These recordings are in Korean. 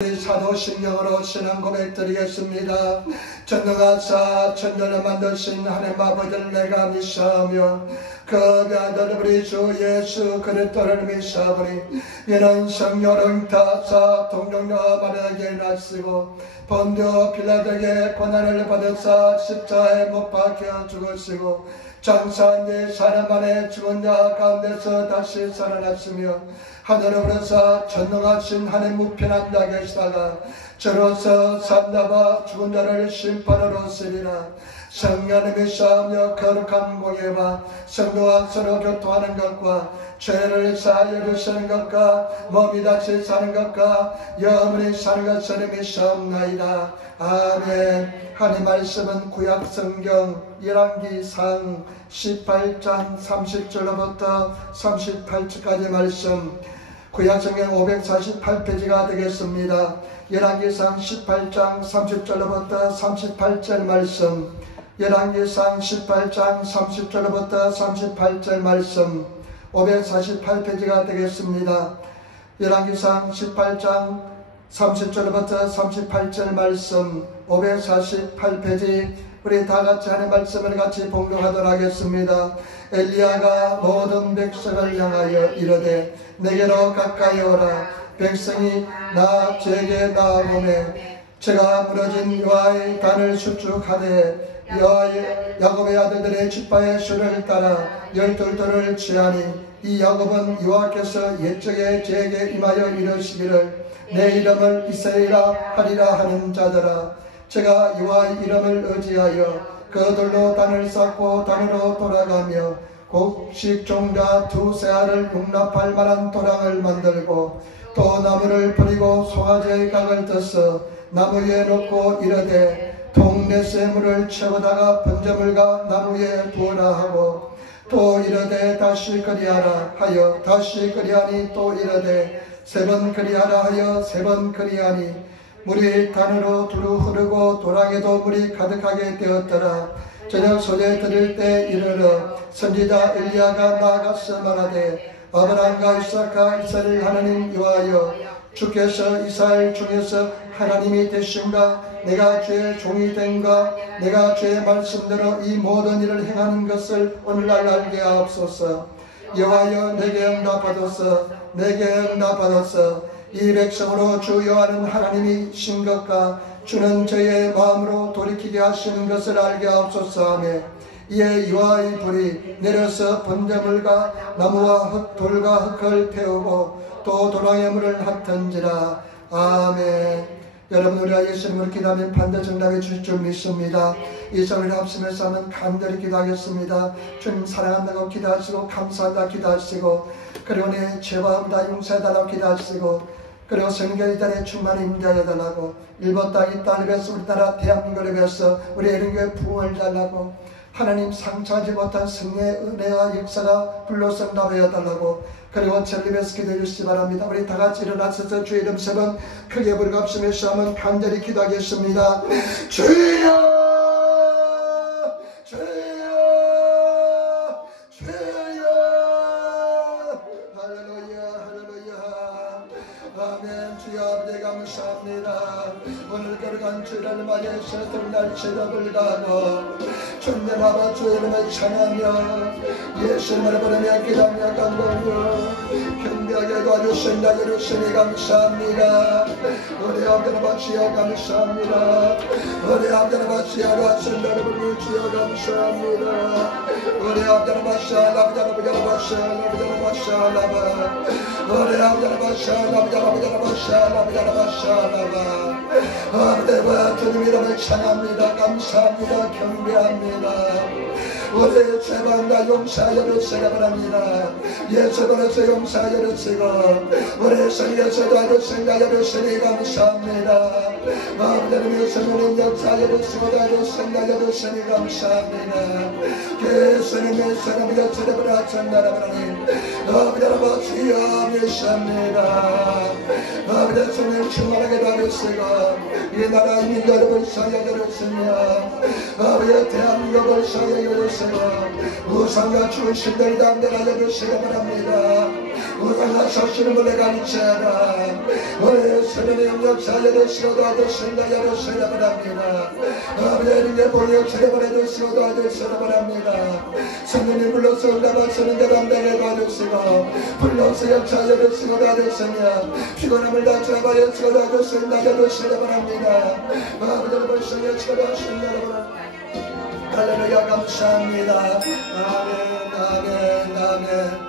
사도신경으로 신앙 고백드리겠습니다. 전능하사 천년을 만드신 하나님 아버지를 내가 믿사오며 그 아들 우리 주 예수 그리스도를 믿사오니 이는 성령을 타사 동정녀 마리아에게 나시고 본디오 빌라도에게 고난을 받으사 십자가에 못 박혀 죽으시고 장사한 지 4년 만에 죽은 자 가운데서 다시 살아났으며 하늘으로서 전능하신 하나님 우편한 자 계시다가 저로서 산다바 죽은 자를 심판으로 쓰리라. 성령님이 싸우며 거룩한 공예와 성도와 서로 교통하는 것과 죄를 사하여 주시는 것과 몸이 다시 사는 것과 영원히 사는 것을 믿사옵나이다. 아멘. 하나님 말씀은 구약성경 열왕기상 18장 30절로부터 38절까지 말씀, 구약성경 548페이지가 되겠습니다. 열왕기상 18장 30절로부터 38절 말씀, 열왕기상 18장 30절로부터 38절 말씀 548페이지가 되겠습니다. 열왕기상 18장 30절로부터 38절 말씀 548페이지 우리 다같이 하나님 말씀을 같이 봉독하도록 하겠습니다. 엘리야가 모든 백성을 향하여 이르되 내게로 가까이 오라. 백성이 나 제게 나오매 제가 무너진 여호와의 단을 수축하되 여호와의 야곱의 아들들의 지파의 수를 따라 12돌을 취하니 이 야곱은 여호와께서 옛적에 제게 임하여 이르시기를 내 이름을 이스라엘이라 하리라 하는 자들아, 제가 여호와의 이름을 의지하여 그 돌로 단을 쌓고 단으로 돌아가며 곡식 종자 2세 알을 용납할 만한 도랑을 만들고 또 나무를 버리고 송아지의 각을 떠서 나무 위에 놓고 이르되 동네새 물을 채우다가 번제물과 나무 위에 두어라 하고 또 이르되 다시 그리하라 하여 다시 그리하니 또 이르되 3번 그리하라 하여 3번 그리하니 물이 단으로 두루 흐르고 도랑에도 물이 가득하게 되었더라. 저녁 소재 드릴 때 이르러 선지자 엘리야가 나아가서 말하되 아브라함과 이삭과 이스라엘 하나님 여호와여, 주께서 이스라엘 중에서 하나님이 되신가? 내가 주의 종이 된가? 내가 주의 말씀대로 이 모든 일을 행하는 것을 오늘날 알게 하옵소서. 여호와여, 내게 응답하소서. 내게 응답하소서. 이 백성으로 주 여호와는 하나님이신 것과 주는 저의 마음으로 돌이키게 하시는 것을 알게 하옵소서 하며 이에 여호와의 불이 내려서 번제물과 나무와 돌과 흙을 태우고 또 도랑의 물을 핫던지라. 아멘. 여러분, 우리가 예수님을 기도하면 반드시 응답해 주실 줄 믿습니다. 이 소리를 합심해서 하면 간절히 기도하겠습니다. 주님 사랑한다고 기도하시고 감사한다고 기도하시고 그리고 내 죄와 다 용서해달라고 기도하시고 그리고 성경이단에 충만히 임재하여 달라고 일본 땅이 땅을 위해서 우리나라 대한민국을 위해서 우리 애령교회 부흥을 달라고 하나님 상처하지 못한 성령의 은혜와 역사가 불러서 응답하여 달라고 그리고 진리 위해서 기도해 주시기 바랍니다. 우리 다같이 일어나셔서 주의 이름 3번 크게 부르고 합심해서 하면 간절히 기도하겠습니다. 주여 주여 주여. 할렐루야 할렐루야. 아멘. 주여 아버지 감사합니다. 오늘 거룩한 주일을 맞이해서 등날 제답을 가고 주님 아버지 주의 이름을 찬양하며 예수님을 부르며 기도하며 간구하며 경배하게 도와주신 자들을 주니 감사합니다. 우리 아버지 아버지여 감사합니다. 우리 아버지 아버지여 같은 자를 부르며 주여 감사합니다. 우리 아버지 아버지여 아버지 아버지 아버지여 아버지 아버지여 아버지 우리 아버지 아버지여 아버지 아버지 아버지여 아버지 아버지여 아버지와 주님 이름을 찬양합니다. 감사합니다. 경배합니다. 우리의 죄방과 용서하여 주시기 바랍니다. 예수님으로서 용서하여 주시고 우리의 성에서 도와주시고 주시니 감사합니다. 아버지는 예수님을 역사하여 주시고 도와주시고 주시니 감사합니다. 예수님의 사랑을 여쭈려고 하천나라 하나님 아버지 아버지여 믿습니다. 아버지 주님 충만하게 도와주시고 이 나라 민족을 사하여 주시며 아버지 대한민국을 사하여 주시고 우상과 출신들 당대하여 주시기 바랍니다. 우리가 사시는 물레가 미쳐라 우리 서련의 영역 살려주시고도 아저씨나 여러시라 바랍니다. 아버지의 보력 세례받아주시고도 아저씨라 바랍니다. 성령님 불러서 응답하시는 데 담당해 봐주시고 불러서 역사해주시고도 아저씨며 피곤함을 다 잡아주시고도 아저씨나 여러시라 바랍니다. 아버지를 벌써 여치고도 하시는 여러분 할렐루야 감사합니다. 아멘 아멘 아멘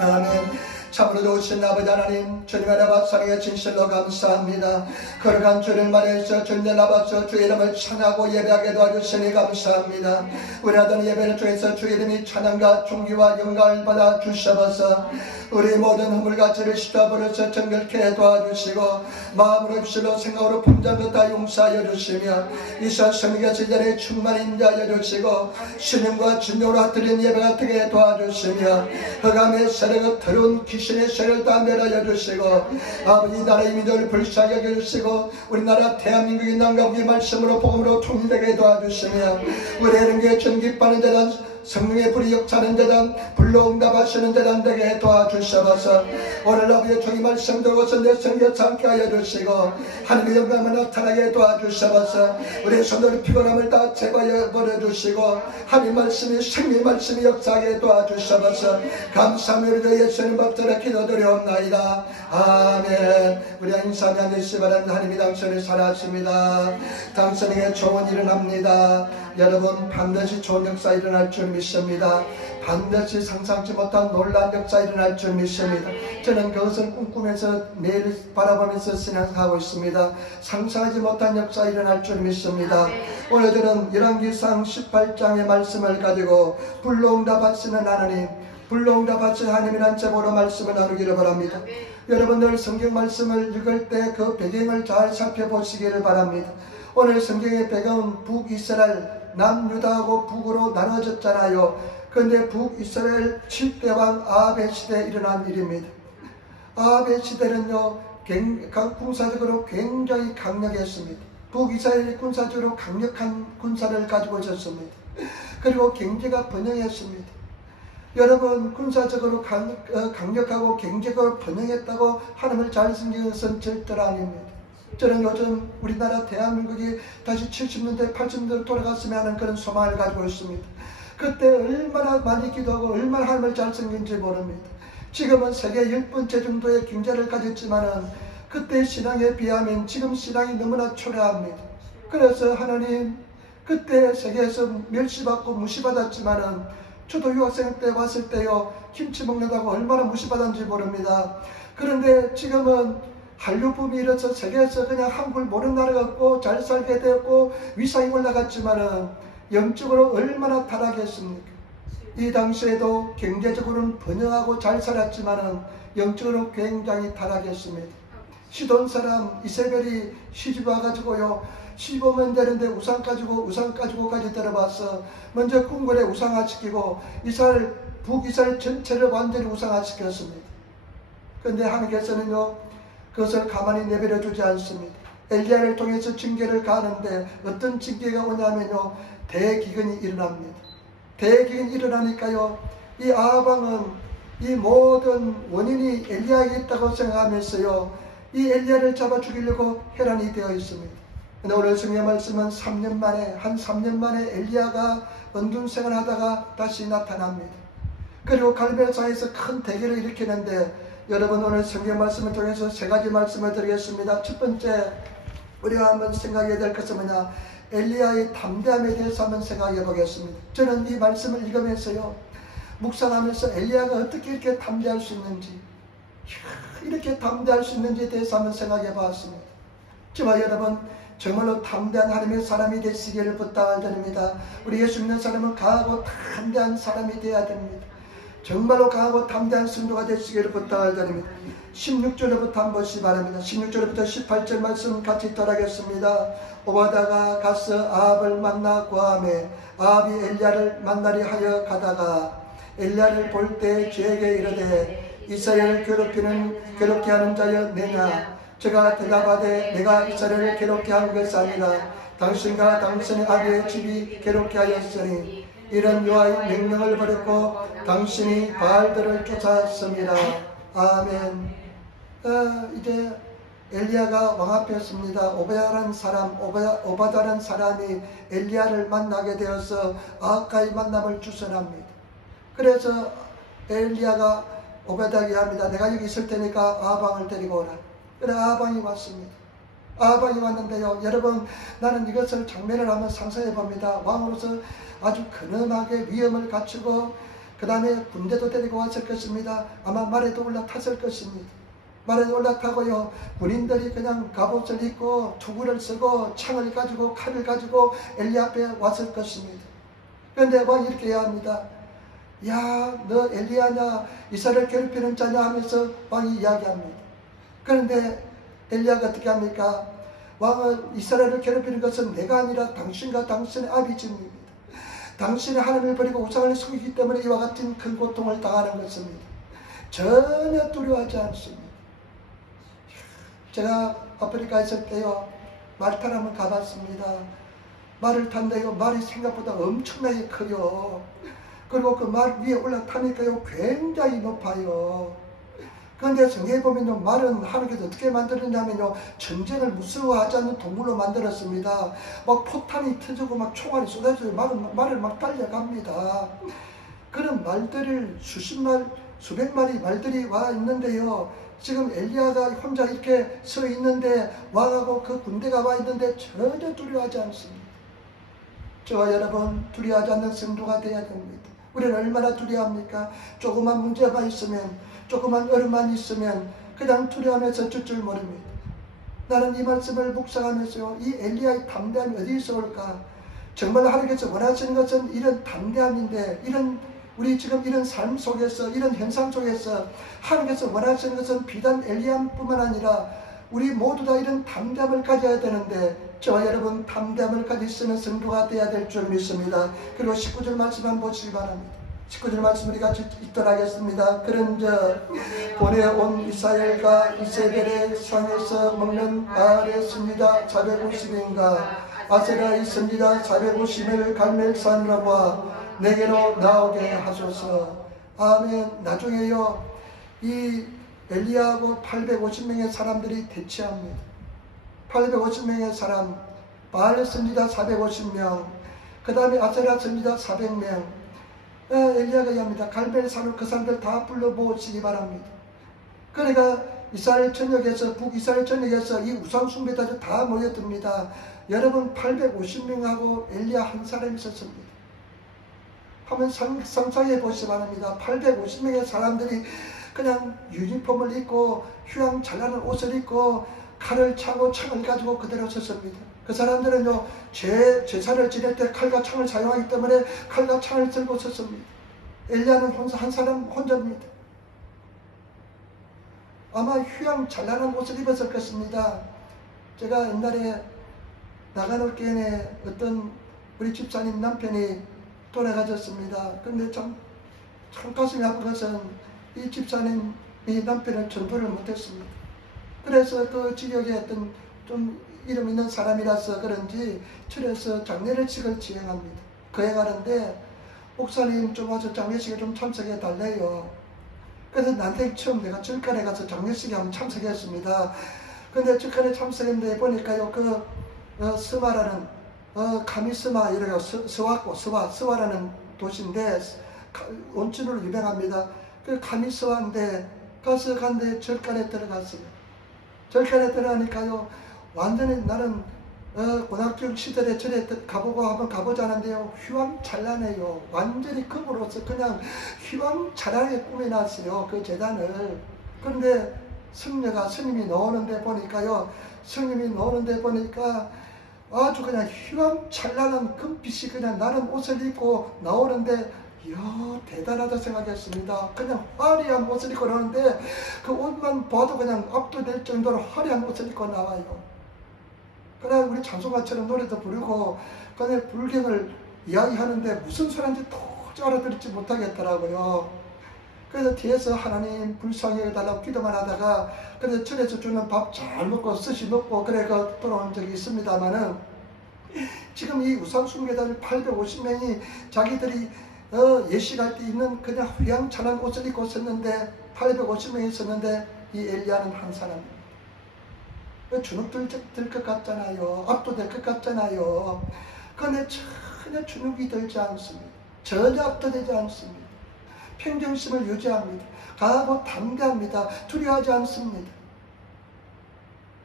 아멘. 참으로 좋으신 아버지 하나님 주님 안에 사랑에 진실로 감사합니다. 거룩한 주를 말해서 주님 앞에서 주의 이름을 찬양하고 예배하게 도와주시니 감사합니다. 우리 하던 예배를 통해서 주의 이름이 찬양과 존귀와 영광을 받아 주셔서 우리 모든 허물가치를 씻어버려서 정결케 도와주시고 마음으로 입술로 생각으로 품자도 다 용서하여 주시며 이산 성령의 제자리에 충만히 인자하여 주시고 신령과 진정으로 드린 예배가 되게 도와주시며 흑암의 세력을 더러운 귀신의 세력을 다 멸하여 주시고 아버지 나라의 민족을 불쌍히 여겨주시고 우리나라 대한민국의 남과북의 말씀으로 복음으로 통일되게 도와주시며 우리 하나님께 전기받는 자단 성령의 불이 역사하는 자단 불로 응답하시는 자단 되게 도와주셔서 오늘 아버지의 종이 말씀 들고서 내 성경 참게 하여 주시고 하나님의 영광을 나타나게 도와주셔서 우리의 손으로 피곤함을 다 제거해 버려주시고 하나님 말씀이 생명 말씀이 역사하게 도와주셔서 감사하며 우리 예수님 법대로 기도드려옵나이다. 아멘. 우리 인사하며 앉으시기 바랍니다. 하나님이 당신을 사랑하십니다. 당신에게 좋은 일은 합니다. 여러분 반드시 좋은 역사 일어날 줄 믿습니다. 반드시 상상치 못한 놀라운 역사 일어날 줄 믿습니다. 저는 그것을 꿈꾸면서 매일 바라보면서 신앙하고 있습니다. 상상하지 못한 역사 일어날 줄 믿습니다. 오늘 저는 열왕기상 18장의 말씀을 가지고 불로 응답하시는 하나님 불로 응답하시는 하나님이란 제목으로 말씀을 나누기를 바랍니다. 여러분들 성경 말씀을 읽을 때 그 배경을 잘 살펴보시기를 바랍니다. 오늘 성경의 배경은 북이스라엘 남유다하고 북으로 나눠졌잖아요. 그런데 북이스라엘 7대 왕 아합의 시대에 일어난 일입니다. 아합의 시대는요 군사적으로 굉장히 강력했습니다. 북이스라엘이 군사적으로 강력한 군사를 가지고 있었습니다. 그리고 경제가 번영했습니다. 여러분 군사적으로 강력하고 경제적으로 번영했다고 하나님을 잘 섬기는 것은 절대로 아닙니다. 저는 요즘 우리나라 대한민국이 다시 70년대 80년대로 돌아갔으면 하는 그런 소망을 가지고 있습니다. 그때 얼마나 많이 기도하고 얼마나 하나님을 잘 섬긴지 모릅니다. 지금은 세계 10번째 정도의 경제를 가졌지만은 그때 신앙에 비하면 지금 신앙이 너무나 초라합니다. 그래서 하나님 그때 세계에서 멸시받고 무시받았지만은 저도 유학생 때 왔을 때요 김치 먹는다고 얼마나 무시받았는지 모릅니다. 그런데 지금은 한류붐이 일어서 세계에서 그냥 한국을 모르는 나라가 없고 잘 살게 되었고 위상이 올라갔지만은 영적으로 얼마나 타락했습니까? 이 당시에도 경제적으로는 번영하고 잘 살았지만은 영적으로 굉장히 타락했습니다. 시돈 사람 이세벨이 시집 와가지고요 시집 오면 되는데 우상 가지고까지 데려와서 먼저 궁궐에 우상화시키고 북이스라엘 전체를 완전히 우상화시켰습니다. 그런데 하나님께서는요 그것을 가만히 내버려 두지 않습니다. 엘리야를 통해서 징계를 가하는데 어떤 징계가 오냐면요 대기근이 일어납니다. 대기근이 일어나니까요 이 아합왕은 이 모든 원인이 엘리야에게 있다고 생각하면서요 이 엘리야를 잡아 죽이려고 혈안이 되어 있습니다. 근데 오늘 성경 말씀은 3년 만에 엘리야가 언둔생을 하다가 다시 나타납니다. 그리고 갈멜산에서 큰 대결을 일으키는데 여러분 오늘 성경 말씀을 통해서 세 가지 말씀을 드리겠습니다. 첫 번째 우리가 한번 생각해야 될 것은 뭐냐 엘리야의 담대함에 대해서 한번 생각해 보겠습니다. 저는 이 말씀을 읽으면서요 묵상하면서 엘리야가 어떻게 이렇게 담대할 수 있는지 이렇게 담대할 수 있는지에 대해서 한번 생각해 보았습니다. 정말 여러분 정말로 담대한 하나님의 사람이 되시기를 부탁드립니다. 우리 예수 믿는 사람은 강하고 담대한 사람이 되어야 됩니다. 정말로 강하고 담대한 성도가 되시기를 부탁드립니다. 16절부터 한 번씩 바랍니다. 16절부터 18절 말씀 같이 따라하겠습니다. 오바다가 가서 아합을 만나 구하매 아합이 엘리야를 만나리 하여 가다가 엘리야를 볼 때 저에게 이르되 이스라엘을 괴롭게 하는 자여 내냐. 제가 대답하되 내가 이스라엘을 괴롭게 한 것이 아니라 당신과 당신의 아비의 집이 괴롭게 하였으니 이런 여호와의 명령을 버렸고 당신이 바알들을 쫓았습니다. 아멘. 이제 엘리야가 왕 앞에 섰습니다. 오바다라는 사람이 엘리야를 만나게 되어서 아하가의 만남을 주선합니다. 그래서 엘리야가 오바다에게 합니다. 내가 여기 있을 테니까 아하방을 데리고 오라. 그래 아하방이 왔습니다. 아하방이 왔는데요. 여러분 나는 이것을 장면을 한번 상상해 봅니다. 왕으로서 아주 근엄하게 위엄을 갖추고 그 다음에 군대도 데리고 왔을 것입니다. 아마 말에도 올라탔을 것입니다. 말에도 올라타고요. 군인들이 그냥 갑옷을 입고 투구를 쓰고 창을 가지고 칼을 가지고 엘리야 앞에 왔을 것입니다. 그런데 왕이 이렇게 해야 합니다. 야, 너 엘리야냐? 이스라엘 괴롭히는 자냐? 하면서 왕이 이야기합니다. 그런데 엘리야가 어떻게 합니까? 왕은 이스라엘을 괴롭히는 것은 내가 아니라 당신과 당신의 아비집입니다. 당신이 하나님을 버리고 우상을 섬기기 때문에 이와 같은 큰 고통을 당하는 것입니다. 전혀 두려워하지 않습니다. 제가 아프리카에 있을 때요. 말타를 한번 가봤습니다. 말을 탄데요. 말이 생각보다 엄청나게 커요. 그리고 그 말 위에 올라타니까요. 굉장히 높아요. 그런데 성경에 보면요. 말은 하나님께서 어떻게 만들었냐면요. 전쟁을 무서워하지 않는 동물로 만들었습니다. 막 포탄이 터지고 막 총알이 쏟아져요. 말을 막 달려갑니다. 그런 말들을 수백 마리 말들이 와 있는데요. 지금 엘리야가 혼자 이렇게 서 있는데 왕하고 그 군대가 와 있는데 전혀 두려워하지 않습니다. 저와 여러분 두려워하지 않는 성도가 되어야 됩니다. 우리는 얼마나 두려워합니까? 조그만 문제가 있으면 조그만 어려움만 있으면 그냥 두려워하면서 줄 모릅니다. 나는 이 말씀을 묵상하면서요. 이 엘리야의 담대함이 어디서 올까? 정말 하나님께서 원하시는 것은 이런 담대함인데 우리 지금 이런 삶 속에서 이런 현상 속에서 하나님께서 원하시는 것은 비단 엘리야뿐만 아니라 우리 모두 다 이런 담대함을 가져야 되는데 저와 여러분 담대함을 가질 수 있는 성도가 되어야 될 줄 믿습니다. 그리고 19절 말씀 한번 보시기 바랍니다. 19절 말씀 우리 같이 읽도록 하겠습니다. 그런즉 보내온 이스라엘과 이세벨의 성에서 먹는 바알의 선지자 450인가 아세라의 선지자 450을 갈멜산으로 보아 내게로 나오게 하소서. 아멘. 나중에요. 이 엘리야하고 850명의 사람들이 대치합니다. 850명의 사람, 바알 선지자 450명, 그 다음에 아세라 선지자 400명. 엘리야가 얘기합니다. 갈멜산으로 그 사람들 다 불러 모으시기 바랍니다. 그러니까 이스라엘 전역에서 북이스라엘 전역에서 이 우상 숭배자들 다 모여듭니다. 여러분 850명하고 엘리야 한 사람이 있었습니다. 한번 상상해 보시기 바랍니다. 850명의 사람들이 그냥 유니폼을 입고 휘황찬란한 옷을 입고 칼을 차고 창을 가지고 그대로 섰습니다. 그 사람들은요 제사를 지낼 때 칼과 창을 사용하기 때문에 칼과 창을 들고 섰습니다. 엘리야는 한 사람 혼자입니다. 아마 휘황찬란한 옷을 입었을 것입니다. 제가 옛날에 나가노 교회에 어떤 우리 집사님 남편이 돌아가셨습니다. 그런데 참 가슴이 아픈 것은 이 집사님이 남편을 전도를 못했습니다. 그래서 그 지역에 어떤 좀 이름 있는 사람이라서 그런지 철에서 장례식을 진행합니다. 거행하는데 목사님 좀 와서 장례식에 좀 참석해 달래요. 그래서 난생 처음 내가 절간에 가서 장례식에 한번 참석했습니다. 근데 절간에 참석했는데 보니까요 스마라는 가미스마 이래가 스와라는 도시인데 온천으로 유명합니다. 그 가미스와인데 가서 간데 절간에 들어갔어요. 절간에 들어가니까요 완전히 나는 고등학교 시절에 절에 가보고 한번 가보자 하는데요 휘황찬란해요. 완전히 금으로서 그냥 휘황찬란하게 꾸며놨어요 그 재단을. 그런데 스님이 나오는데 보니까요 아주 그냥 휘황찬란한 금빛이 그냥 나는 옷을 입고 나오는데 이야 대단하다 생각했습니다. 그냥 화려한 옷을 입고 나오는데 그 옷만 봐도 그냥 압도될 정도로 화려한 옷을 입고 나와요. 그래 우리 찬송가처럼 노래도 부르고 그냥 불경을 이야기하는데 무슨 소리인지 도저히 알아듣지 못하겠더라고요. 그래서 뒤에서 하나님 불쌍히 달라고 기도만 하다가 그래서 절에서 주는 밥 잘 먹고 스시 먹고 그래 돌아온 적이 있습니다만은 지금 이 우상 숭배자들 850명이 자기들이 예식할 때 입는 그냥 휘황찬란한 옷을 입고 있었는데 850명이 있었는데 이 엘리야는 한 사람입니다. 주눅 들 것 같잖아요. 압도될 것 같잖아요. 그런데 전혀 주눅이 들지 않습니다. 전혀 압도되지 않습니다. 평정심을 유지합니다. 강하고 담대합니다. 두려워하지 않습니다.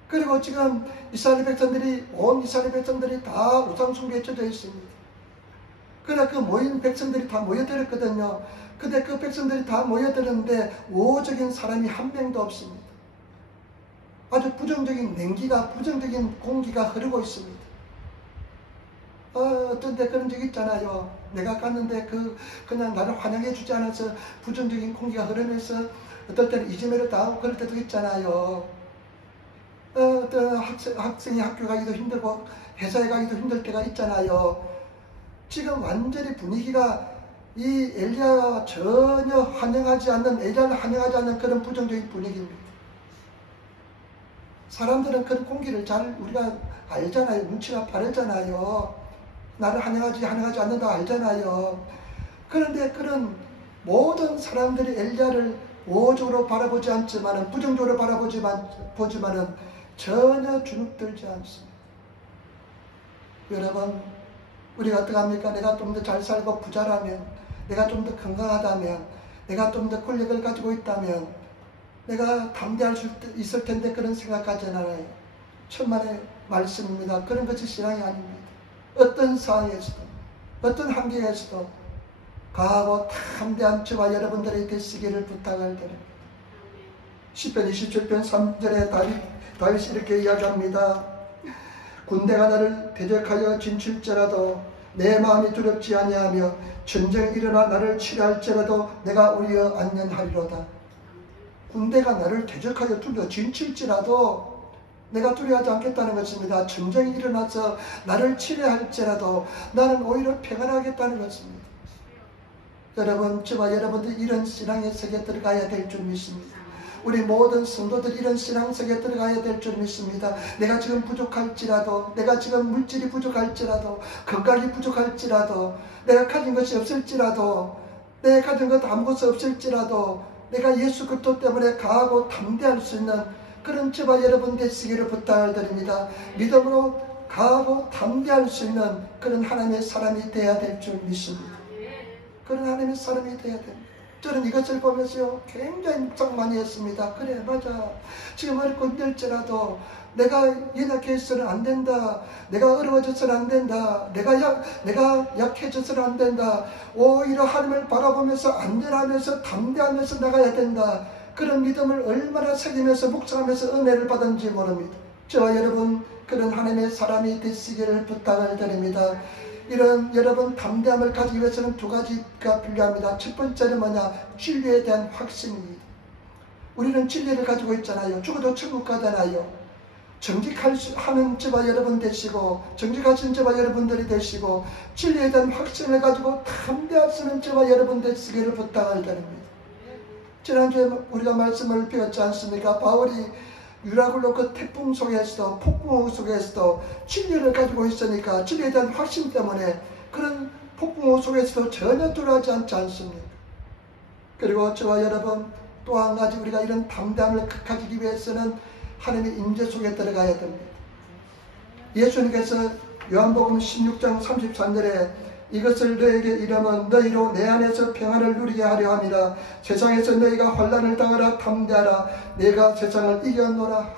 그리고 지금 온 이스라엘 백성들이 다 우상숭배에 젖어 있습니다. 그러나 그 모인 백성들이 다 모여들었거든요. 근데 그 백성들이 다 모여들었는데 우호적인 사람이 한 명도 없습니다. 아주 부정적인 냉기가, 부정적인 공기가 흐르고 있습니다. 어떤 데 그런 적 있잖아요. 내가 갔는데 그냥 나를 환영해 주지 않아서 부정적인 공기가 흐르면서 어떨 때는 이지매를 당하고 그럴 때도 있잖아요. 어떤 학생이 학교 가기도 힘들고 회사에 가기도 힘들 때가 있잖아요. 지금 완전히 분위기가 이 엘리야가 전혀 환영하지 않는, 엘리야를 환영하지 않는 그런 부정적인 분위기입니다. 사람들은 그런 공기를 잘 우리가 알잖아요. 눈치가 빠르잖아요. 나를 환영하지 않는다 알잖아요. 그런데 그런 모든 사람들이 엘리야를 우호적으로 바라보지 않지만은, 부정적으로 보지만은 전혀 주눅들지 않습니다. 여러분, 우리가 어떡합니까? 내가 좀 더 잘 살고 부자라면, 내가 좀 더 건강하다면, 내가 좀 더 권력을 가지고 있다면 내가 담대할 수 있을 텐데 그런 생각하지 않아요. 천만의 말씀입니다. 그런 것이 신앙이 아닙니다. 어떤 상황에서도, 어떤 환경에서도 강하고 담대한 저와 여러분들이 되시기를 부탁을 드립니다. 시편 27편 3절에 다윗이 이렇게 이야기합니다. 군대가 나를 대적하여 진칠지라도 내 마음이 두렵지 아니하며 전쟁이 일어나 나를 치료할지라도 내가 우리여 안전하리로다. 군대가 나를 대적하여 진칠지라도 내가 두려워하지 않겠다는 것입니다. 전쟁이 일어나서 나를 치료할지라도 나는 오히려 평안하겠다는 것입니다. 여러분, 저와 여러분들 이런 신앙의 세계에 들어가야 될 줄 믿습니다. 우리 모든 성도들 이런 신앙 속에 들어가야 될 줄 믿습니다. 내가 지금 부족할지라도, 내가 지금 물질이 부족할지라도, 건강이 부족할지라도, 내가 가진 것이 없을지라도, 내가 가진 것 아무것도 없을지라도 내가 예수 그리스도 때문에 강하고 담대할 수 있는 그런 저와 여러분 되시기를 부탁을 드립니다. 믿음으로 강하고 담대할 수 있는 그런 하나님의 사람이 되어야 될 줄 믿습니다. 그런 하나님의 사람이 되어야 됩니다. 저는 이것을 보면서요, 굉장히 묵상 많이 했습니다. 그래, 맞아. 지금 어렵고 힘들지라도 내가 연약해서는 안 된다. 내가 어려워져서는 안 된다. 내가 약해져서는 안 된다. 오히려 하나님을 바라보면서 안전하면서 담대하면서 나가야 된다. 그런 믿음을 얼마나 새기면서 묵상하면서 은혜를 받은지 모릅니다. 저와 여러분 그런 하나님의 사람이 되시기를 부탁을 드립니다. 이런 여러분 담대함을 가지기 위해서는 두 가지가 필요합니다. 첫 번째는 뭐냐? 진리에 대한 확신입니다. 우리는 진리를 가지고 있잖아요. 죽어도 천국 가잖아요. 정직하는 저와 여러분 되시고, 정직하신 저와 여러분들이 되시고, 진리에 대한 확신을 가지고 담대하시는 저와 여러분 되시기를 부탁을 드립니다. 지난주에 우리가 말씀을 배웠지 않습니까? 바울이 유라굴로 그 태풍 속에서도, 폭풍 속에서도 진리를 가지고 있으니까 진리에 대한 확신 때문에 그런 폭풍 속에서도 전혀 두려워하지 않습니다. 그리고 저와 여러분 또 한 가지, 우리가 이런 담대함을 가지기 위해서는 하나님의 임재 속에 들어가야 됩니다. 예수님께서 요한복음 16장 33절에 이것을 너에게 이르면 너희로 내 안에서 평안을 누리게 하려 함이라. 세상에서 너희가 환난을 당하라. 담대하라. 내가 세상을 이겨노라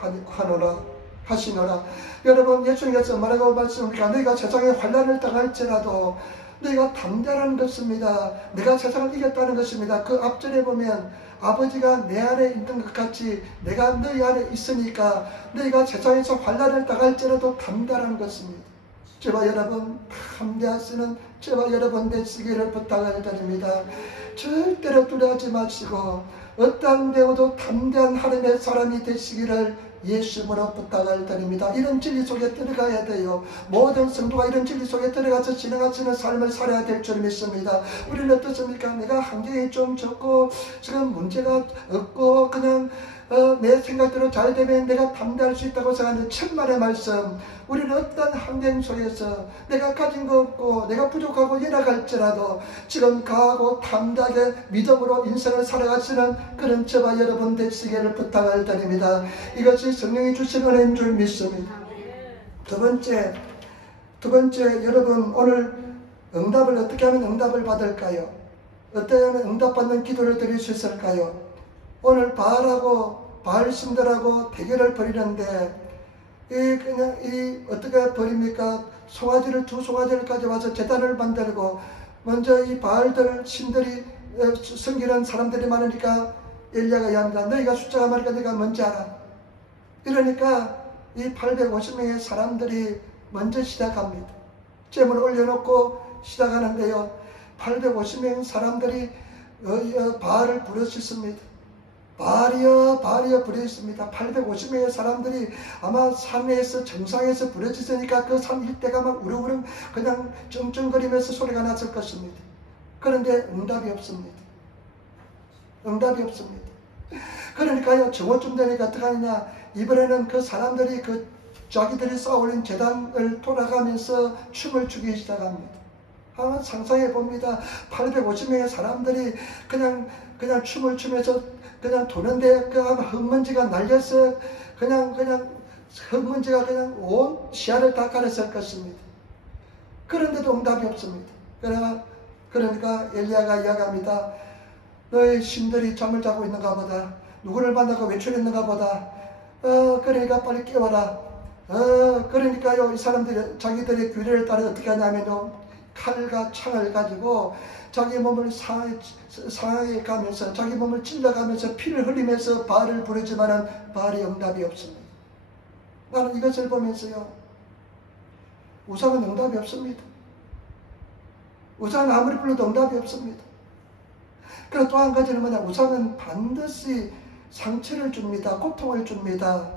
하시노라. 여러분, 예수님께서 말하고 말씀합니다. 너희가 세상에 환난을 당할지라도 너희가 담대하라는 것입니다. 내가 세상을 이겼다는 것입니다. 그 앞절에 보면 아버지가 내 안에 있는 것 같이 내가 너희 안에 있으니까 너희가 세상에서 환난을 당할지라도 담대하라는 것입니다. 저와 여러분 담대하시는 저와 여러분 되시기를 부탁을 드립니다. 절대로 두려워하지 마시고 어떠한 경우도 담대한 하나님의 사람이 되시기를 예수님으로 부탁을 드립니다. 이런 진리 속에 들어가야 돼요. 모든 성도가 이런 진리 속에 들어가서 진행하시는 삶을 살아야 될 줄 믿습니다. 우리는 어떻습니까? 내가 환경이 좀 적고 지금 문제가 없고 그냥 내 생각대로 잘 되면 내가 담대할 수 있다고 생각하는 천만의 말씀. 우리는 어떤 환경 속에서 내가 가진 거 없고 내가 부족하고 열악할지라도 지금 강하고 담대하게 믿음으로 인생을 살아가시는 그런 저와 여러분 되시기를 부탁을 드립니다. 이것이 성령이 주신 은혜인 줄 믿습니다. 두 번째 여러분 오늘 응답을 어떻게 하면 응답을 받을까요? 어떻게 하면 응답받는 기도를 드릴 수 있을까요? 오늘 바알 신들하고 대결을 벌이는데 어떻게 벌입니까? 두 송아지를 가져와서 제단을 만들고 먼저 이 바알들 신들이 섬기는 사람들이 많으니까 엘리야가 이야기합니다. 너희가 숫자가 많으니까 내가 뭔지 알아. 이러니까 이 850명의 사람들이 먼저 시작합니다. 제물을 올려놓고 시작하는데요. 850명 사람들이 바알을 부르짖습니다. 바알이여 바알이여 부르짖습니다. 850명의 사람들이 아마 산에서 정상에서 부르짖으니까 그 산 일대가 막 우르르 그냥 쩡쩡거리면서 소리가 났을 것입니다. 그런데 응답이 없습니다. 응답이 없습니다. 그러니까요, 정오쯤 되니까 어떻게 하느냐, 이번에는 그 사람들이 자기들이 쌓아올린 제단을 돌아가면서 춤을 추기 시작합니다. 한번 상상해 봅니다. 850명의 사람들이 그냥 춤을 추면서 그냥 도는데 그 흙먼지가 날려서 그냥 흙먼지가 그냥 온 시야를 다 가렸을 것입니다. 그런데도 응답이 없습니다. 그러니까 엘리야가 이야기합니다. 너희 신들이 잠을 자고 있는가 보다. 누구를 만나고 외출했는가 보다. 그러니까 빨리 깨워라. 그러니까요, 이 사람들이 자기들의 규례를 따라 어떻게 하냐면요, 칼과 창을 가지고 자기 몸을 상하게 가면서 자기 몸을 찔러가면서 피를 흘리면서 바알을 부르지만은 바알이 응답이 없습니다. 나는 이것을 보면서요, 우상은 응답이 없습니다. 우상은 아무리 불러도 응답이 없습니다. 그리고 또 한 가지는 뭐냐, 우상은 반드시 상처를 줍니다. 고통을 줍니다.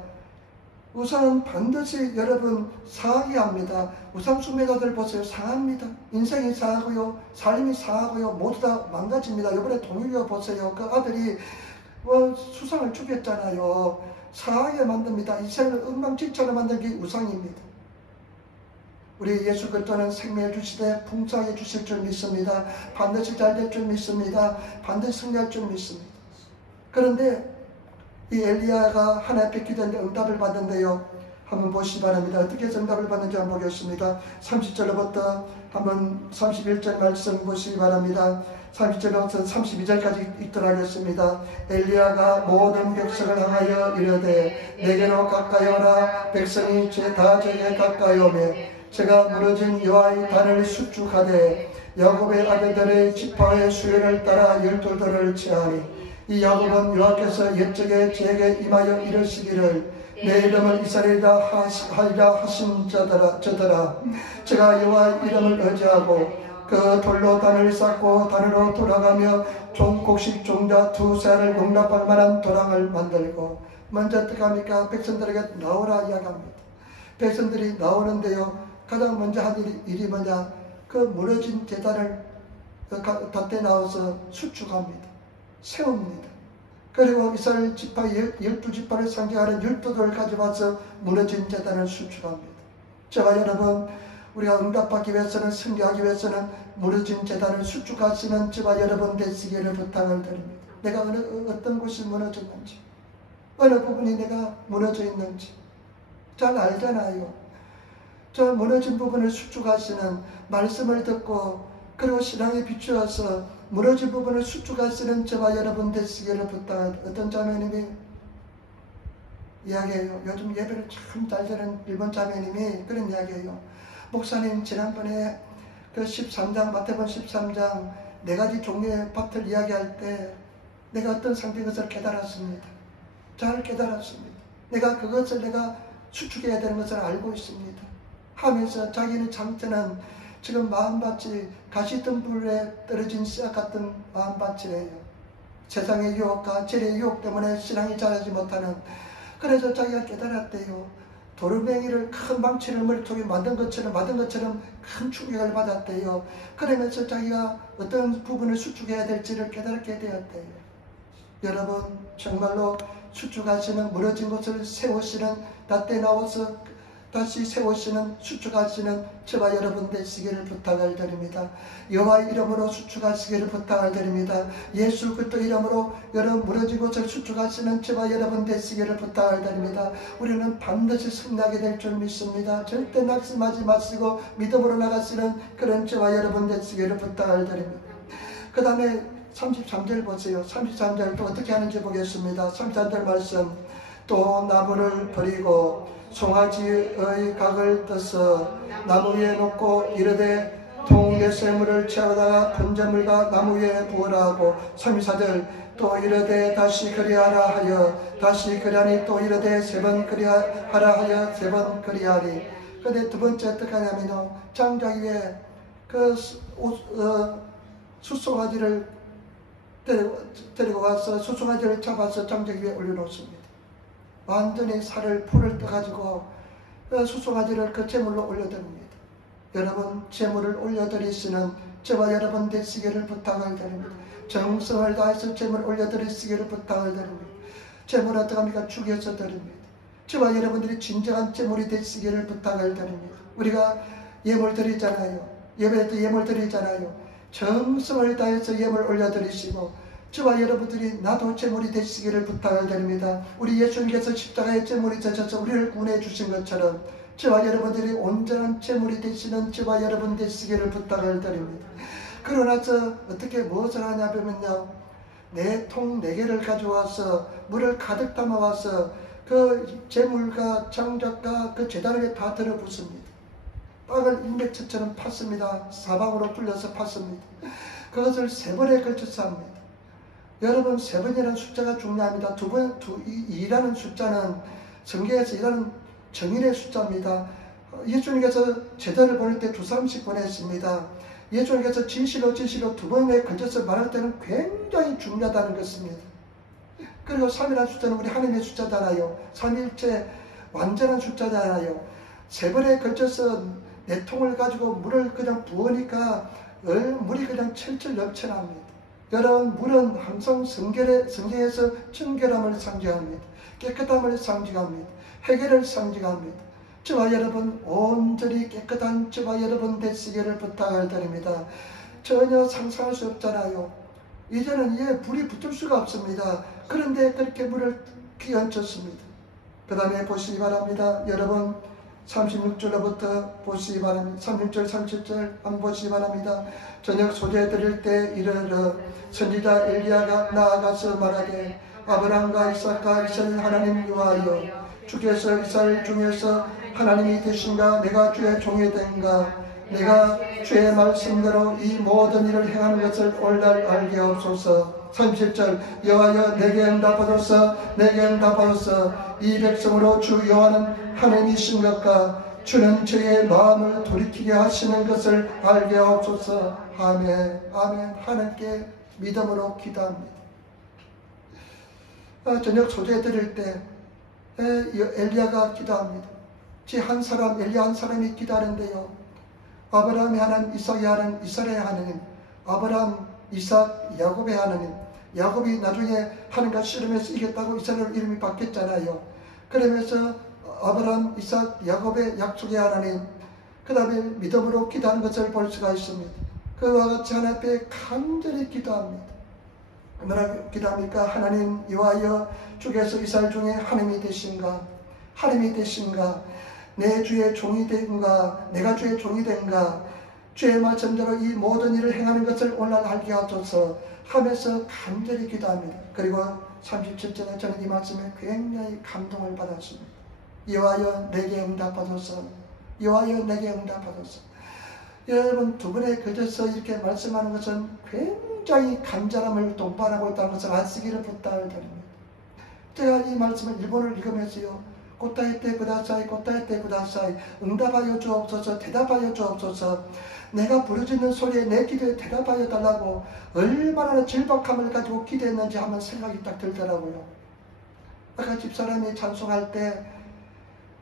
우상은 반드시 여러분 상하게 합니다. 우상 숭배자들 보세요. 상합니다. 인생이 상하고요, 삶이 상하고요, 모두 다 망가집니다. 이번에 동일교 보세요. 그 아들이 수상을 죽였잖아요. 상하게 만듭니다. 인생을 엉망진창으로 만든 게 우상입니다. 우리 예수 그리스도는 생명을 주시되 풍성하게 주실 줄 믿습니다. 반드시 잘 될 줄 믿습니다. 반드시 승리할 줄 믿습니다. 그런데 이 엘리야가 하나님 앞에 기도했는데 응답을 받는데요. 한번 보시기 바랍니다. 어떻게 해서 응답을 받는지 한번 보겠습니다. 30절부터 한번 31절 말씀 보시기 바랍니다. 30절부터 32절까지 읽도록 하겠습니다. 엘리야가 모든 백성을 향하여 이르되 내게로 가까이 오라. 백성이 다 제게 가까이 오매 제가 무너진 여호와의 단을 수축하되 야곱의 아들들의 지파의 수요를 따라 12돌을 취하니 이 야곱은 여호와께서 옛적에 제게 임하여 이르시기를 내 이름을 이스라엘이라 하리라 하신 자더라. 제가 여호와의 이름을 의지하고 그 돌로 단을 쌓고 단으로 돌아가며 곡식 종자 2세알을 용납할 만한 도랑을 만들고 먼저 어떻게 합니까? 백성들에게 나오라 이야기합니다. 백성들이 나오는데요, 가장 먼저 한 일이 뭐냐, 그 무너진 제단을 곁에 나와서 수축합니다. 세웁니다. 그리고 이스라엘 지파 12지파를 상징하는 12돌을 가져와서 무너진 제단을 수축합니다. 저와 여러분, 우리가 응답받기 위해서는, 승리하기 위해서는 무너진 제단을 수축하시는 저와 여러분 되시기를 부탁을 드립니다. 내가 어떤 곳이 무너졌는지, 어느 부분이 내가 무너져 있는지 잘 알잖아요. 저 무너진 부분을 수축하시는 말씀을 듣고 그리고 신앙에 비추어서 무너진 부분을 수축하시는 저와 여러분 되시기를 부탁합니다. 어떤 자매님이 이야기해요. 요즘 예배를 참 잘 드는 일본 자매님이 그런 이야기해요. 목사님, 지난번에 그 13장, 마태복음 13장 4가지 종류의 밭을 이야기할 때 내가 어떤 상태인 것을 깨달았습니다. 잘 깨달았습니다. 그것을 내가 수축해야 되는 것을 알고 있습니다. 하면서 자기는 장터는 지금 마음밭이 가시덤불에 떨어진 씨앗 같은 마음밭이래요. 세상의 유혹과 재래의 유혹 때문에 신앙이 자라지 못하는, 그래서 자기가 깨달았대요. 도르맹이를 큰 망치를 머리통에 만든 것처럼 큰 충격을 받았대요. 그러면서 자기가 어떤 부분을 수축해야 될지를 깨닫게 되었대요. 여러분, 정말로 수축하시는 무너진 것을 세우시는 닷대 나와서 다시 세우시는 수축하시는 저와 여러분 되시기를 부탁을 드립니다. 여호와 이름으로 수축하시기를 부탁을 드립니다. 예수 그리스도 이름으로 여러분 무너진 것을 수축하시는 저와 여러분 되시기를 부탁을 드립니다. 우리는 반드시 승리하게 될 줄 믿습니다. 절대 낙심하지 마시고 믿음으로 나가시는 그런 저와 여러분 되시기를 부탁을 드립니다. 그 다음에 33절 보세요. 33절 또 어떻게 하는지 보겠습니다. 33절 말씀. 또 나무를 버리고 송아지의 각을 떠서 나무 위에 놓고 이르되 통의 쇠물을 채우다가 분재물과 나무 위에 부으라 하고 34절 또 이르되 다시 그리하라 하여 다시 그리하니 또 이르되 세 번 그리하라 하여 세 번 그리하리. 근데 두 번째 어떻게 하냐면요, 장작 위에 그 숫송아지를 데리고 와서 숫송아지를 잡아서 장작 위에 올려놓습니다. 완전히 살을 풀을 떠가지고 숫송아지를 그 제물로 올려드립니다. 여러분 제물을 올려드리시는 저와 여러분 되시기를 부탁을 드립니다. 정성을 다해서 제물을 올려드리시기를 부탁을 드립니다. 제물 어떡합니까? 죽여서 드립니다. 저와 여러분들이 진정한 제물이 되시기를 부탁을 드립니다. 우리가 예물 드리잖아요. 예배 때 예물 드리잖아요. 정성을 다해서 예물 올려드리시고 저와 여러분들이 나도 제물이 되시기를 부탁을 드립니다. 우리 예수님께서 십자가의 제물이 되셔서 우리를 구원해 주신 것처럼 저와 여러분들이 온전한 제물이 되시는 저와 여러분 되시기를 부탁을 드립니다. 그러나서 어떻게 무엇을 하냐면요, 네 통 4개를 가져와서 물을 가득 담아와서 그 제물과 장작과 그 제단 위에 다 들어붓습니다. 땅을 인백처처럼 팠습니다. 사방으로 뚫려서 팠습니다. 그것을 3번에 걸쳐서 합니다. 여러분 3번이라는 숫자가 중요합니다. 2라는 숫자는 성경에서 일하는 정인의 숫자입니다. 예수님께서 제자를 보낼 때 2-3씩 보냈습니다. 예수님께서 진실로 2번에 걸쳐서 말할 때는 굉장히 중요하다는 것입니다. 그리고 3이라는 숫자는 우리 하나님의 숫자잖아요. 삼위일체 완전한 숫자잖아요. 3번에 걸쳐서 4통을 가지고 물을 그냥 부으니까 물이 그냥 철철 넘쳐납니다. 여러분 물은 항상 성경에서 청결함을 상징합니다. 깨끗함을 상징합니다. 회개를 상징합니다. 저와 여러분 온전히 깨끗한 저와 여러분 되시기를 부탁을 드립니다. 전혀 상상할 수 없잖아요. 이제는 불이 붙을 수가 없습니다. 그런데 그렇게 물을 끼얹었습니다. 그 다음에 보시기 바랍니다. 여러분 36절로부터 보시기 바랍니다. 36절 37절 한번 보시기 바랍니다. 저녁 소재 드릴 때 이르러 선지자 엘리야가 나아가서 말하되 아브라함과 이삭과 이스라엘 하나님 여호와여 주께서 이스라엘 중에서 하나님이 되신가? 내가 주의 종이 된가? 내가 주의 말씀대로 이 모든 일을 행하는 것을 오늘날 알게 하옵소서. 37절 여호와여 내게 응답하소서. 내게 응답하소서. 이 백성으로 주 여호와는 하나님이신 것과 주는 저의 마음을 돌이키게 하시는 것을 알게 하옵소서. 아멘. 아멘. 하나님께 믿음으로 기도합니다. 저녁 소재 드릴 때 엘리야가 기도합니다. 한 사람, 엘리야 한 사람이 기도하는데요. 아브라함의 하나님, 이삭의 하나님, 이스라엘의 하나님, 아브라함, 이삭, 야곱의 하나님. 야곱이 나중에 하나님과 씨름해서 이겼다고 이스라엘 이름이 바뀌었잖아요. 그러면서 아브라함, 이삭, 야곱의 약속의 하나님, 그 다음에 믿음으로 기도하는 것을 볼 수가 있습니다. 그와 같이 하나님 앞에 간절히 기도합니다. 뭐라고 기도합니까? 하나님 여호와여 주께서 이스라엘 중에 하나님이 되신가? 하나님이 되신가? 내 주의 종이 된가? 내가 주의 종이 된가? 주의 말씀대로 이 모든 일을 행하는 것을 오늘 알게 하소서 하면서 간절히 기도합니다. 그리고 37절에 저는 이 말씀에 굉장히 감동을 받았습니다. 여호와여 내게 응답하소서. 여호와여 내게 응답하소서. 여러분 두 번에 걸쳐서 이렇게 말씀하는 것은 굉장히 간절함을 동반하고 있다는 것을 아시기를 부탁을 드립니다. 제가 이 말씀을 일본어를 읽으면서요. 고타에테 구다사이 고타에테 구다사이 응답하여 주옵소서. 대답하여 주옵소서. 내가 부르짖는 소리에 내 기도에 대답하여 달라고 얼마나 절박함을 가지고 기도했는지 한번 생각이 딱 들더라고요. 아까 집사람이 찬송할 때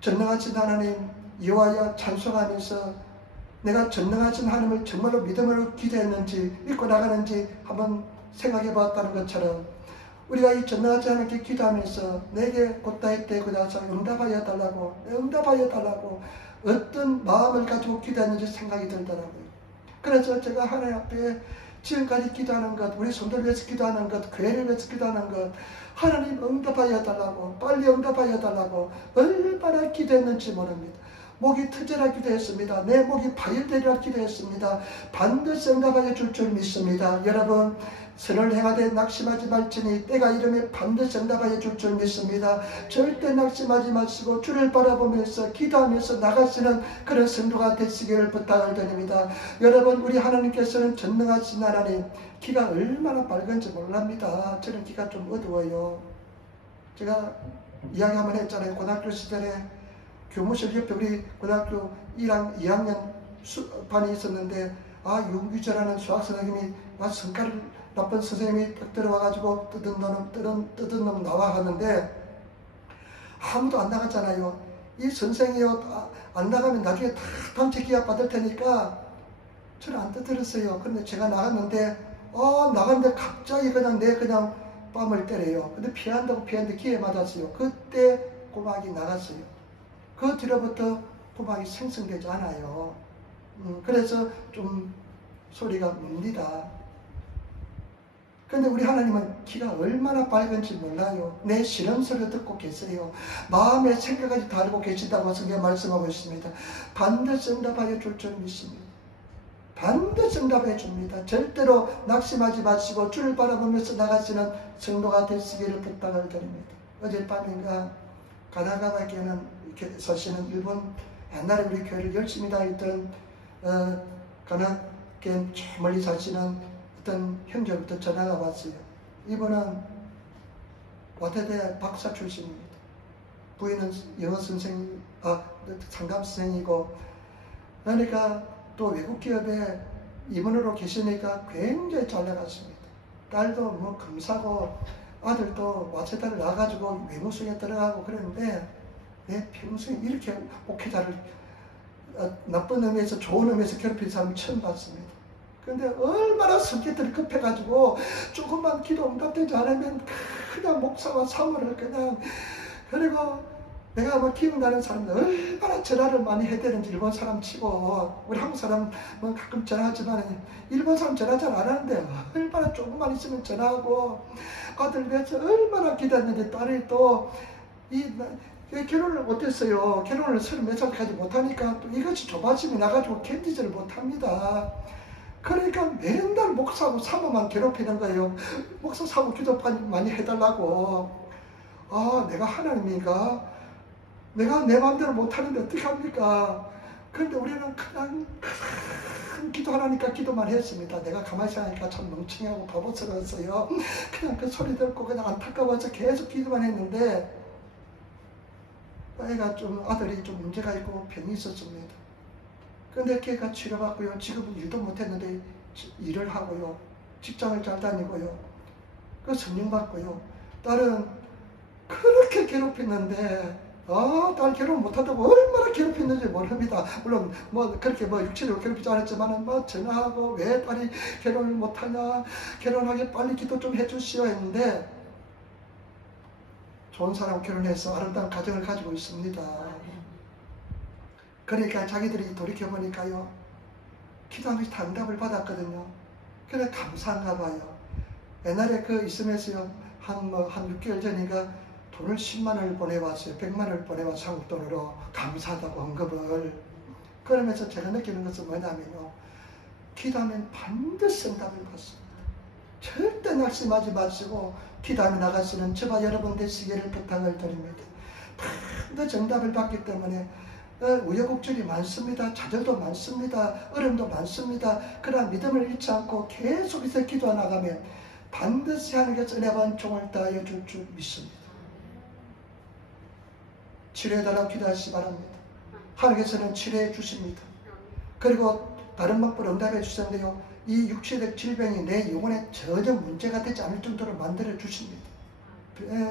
전능하신 하나님 여호와여 찬송하면서 내가 전능하신 하나님을 정말로 믿음으로 기도했는지 믿고 나가는지 한번 생각해 보았다는 것처럼 우리가 이 전능하지 않게 기도하면서 내게 곧다이 때 그다서 응답하여 달라고, 응답하여 달라고 어떤 마음을 가지고 기도했는지 생각이 들더라고요. 그래서 제가 하나님 앞에 지금까지 기도하는 것, 우리 손들 위해서 기도하는 것, 교회를 위해서 기도하는 것, 하나님 응답하여 달라고, 빨리 응답하여 달라고 얼마나 기도했는지 모릅니다. 목이 터져라 기도했습니다. 내 목이 파열되리라 기도했습니다. 반드시 응답하여 줄 줄 믿습니다. 여러분, 선을 행하되 낙심하지 말지니 때가 이르면 반드시 응답하여 줄 줄 믿습니다. 절대 낙심하지 마시고 주를 바라보면서 기도하면서 나가시는 그런 성도가 되시기를 부탁을 드립니다. 여러분, 우리 하나님께서는 전능하신 하나님, 귀가 얼마나 밝은지 몰랍니다. 저는 귀가 좀 어두워요. 제가 이야기 한번 했잖아요. 고등학교 시절에 교무실 옆에 우리 고등학교 2학년 반이 있었는데, 윤규철라는 수학 선생님이 성깔 나쁜 선생님이 딱 들어와가지고 뜯은 놈 나와 하는데, 아무도 안 나갔잖아요. 이 선생이요, 안 나가면 나중에 다 단체 기합 받을 테니까 저를 안 뜯었어요. 그런데 제가 나갔는데, 나갔는데 갑자기 그냥 뺨을 때려요. 근데 피했는데 기회 맞았어요. 그때 꼬막이 나갔어요. 그 뒤로부터 꼬막이 생성되지 않아요. 그래서 좀 소리가 뭅니다. 근데 우리 하나님은 귀가 얼마나 밝은지 몰라요. 내 신음소리를 듣고 계세요. 마음의 생각까지 다 알고 계시다고 성경 말씀하고 있습니다. 반드시 응답하여 줄 줄 믿습니다. 반드시 응답해 줍니다. 절대로 낙심하지 마시고 주를 바라보면서 나가시는 성도가 되시기를 부탁을 드립니다. 어젯밤인가 가나가와에는 사시는 일본, 옛날에 우리 교회를 열심히 다니던 가나게 저 멀리 사시는 어떤 형제부터 전화가 왔어요. 이분은 와태대 박사 출신입니다. 부인은 영어 선생, 상담 선생이고, 그러니까 또 외국 기업에 임원으로 계시니까 굉장히 잘 나갔습니다. 딸도 뭐 검사고, 아들도 와세다를 나가지고 외무성에 들어가고 그러는데, 내 평소에 이렇게 목회자를 나쁜 의미에서 좋은 의미에서 괴롭힌 사람을 처음 봤습니다. 근데 얼마나 성격들이 급해가지고 조금만 기도 응답되지 않으면 그냥 목사와 사모를 그리고 내가 뭐 기억나는 사람들 얼마나 전화를 많이 해대는지 일본 사람 치고, 우리 한국 사람 뭐 가끔 전화하지만 일본 사람 전화 잘 안 하는데 얼마나 조금만 있으면 전화하고, 아들 위해서 얼마나 기도했는데 딸이 또 결혼을 못했어요. 결혼을 30몇 살까지 못하니까 또 이것이 조바심이 나가지고 견디지를 못합니다. 그러니까 맨날 목사하고 사모만 괴롭히는 거예요. 목사 사모 기도 많이 해달라고. 내가 하나님인가? 내가 내 마음대로 못하는데 어떻게 합니까? 그런데 우리는 그냥 큰 기도 하나니까 기도만 했습니다. 내가 가만히 생각하니까 참 멍청하고 바보스러웠어요. 그냥 그 소리 듣고 그냥 안타까워서 계속 기도만 했는데, 아들이 좀 문제가 있고 병이 있었습니다. 근데 걔가 치료받고요. 지금은 일도 못했는데 일을 하고요. 직장을 잘 다니고요. 그 성령받고요. 딸은 그렇게 괴롭혔는데, 딸 결혼 못한다고 얼마나 괴롭혔는지 모릅니다. 물론 그렇게 육체적으로 괴롭히지 않았지만 전화하고 왜 딸이 결혼을 못하냐, 결혼하게 빨리 기도 좀 해주시오 했는데, 좋은 사람 결혼해서 아름다운 가정을 가지고 있습니다. 그러니까 자기들이 돌이켜보니까요, 기도한 것이 다 응답을 받았거든요. 그래 감사한가 봐요. 옛날에 있으면서요, 한 6개월 전인가 돈을 10만 원을 보내왔어요. 100만 원을 보내왔어요. 한국 돈으로. 감사하다고 언급을. 그러면서 제가 느끼는 것은 뭐냐면요, 기도하면 반드시 응답을 받습니다. 절대 낙심하지 마시고 기도하며 나가시는 저와 여러분 되시기를 부탁을 드립니다. 반드시 응답을 받기 때문에 우여곡절이 많습니다. 좌절도 많습니다. 어려움도 많습니다. 그러나 믿음을 잃지 않고 계속해서 기도해 나가면 반드시 하나님께서 은혜 반총을 다하여 줄 줄 믿습니다. 치료해달라고 기도하시기 바랍니다. 하나님께서는 치료해 주십니다. 그리고 다른 방법으로 응답해 주셨는데요, 이 육체적 질병이 내 영혼에 전혀 문제가 되지 않을 정도로 만들어 주십니다.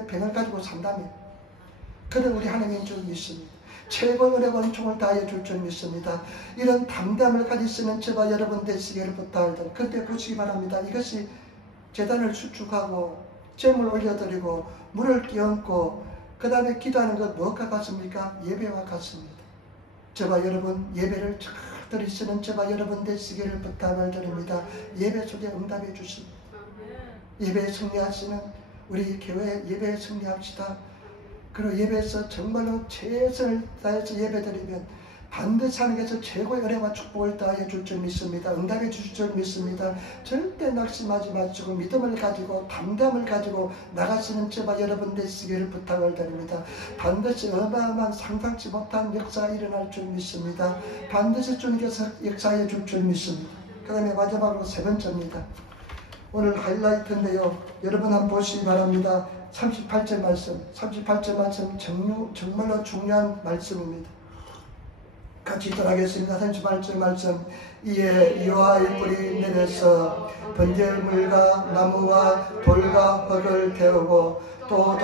병을 가지고 산다면 그런 우리 하나님인 줄 믿습니다. 최고의 은혜와 은총을 다해 줄 줄 믿습니다. 이런 담담을 가지시는 저와 여러분 되시기를 부탁을 드립니다. 그때 보시기 바랍니다. 이것이 재단을 수축하고 제물 올려드리고 물을 끼얹고 그 다음에 기도하는 것 무엇과 같습니까? 예배와 같습니다. 저와 여러분 예배를 잘 드리시는 저와 여러분 되시기를 부탁을 드립니다. 예배 속에 응답해 주십니다. 예배에 승리하시는 우리 교회 예배에 승리합시다. 그리고 예배에서 정말로 최선을 다해서 예배드리면 반드시 하나님께서 최고의 은혜와 축복을 다해 줄 줄 믿습니다. 응답해 주실 줄 믿습니다. 절대 낙심하지 마시고 믿음을 가지고 담담을 가지고 나가시는 저와 여러분 되시기를 부탁을 드립니다. 반드시 어마어마한 상상치 못한 역사가 일어날 줄 믿습니다. 반드시 주님께서 역사해 줄 줄 믿습니다. 그 다음에 마지막으로 세 번째입니다. 오늘 하이라이트인데요. 여러분 한번 보시기 바랍니다. 38절 말씀, 38절 말씀 정말로 중요한 말씀입니다. 같이 따라하겠습니다. 38절 말씀. 이에 여호와의 불이 내려서 번제물과 나무와 돌과 흙을 태우고 또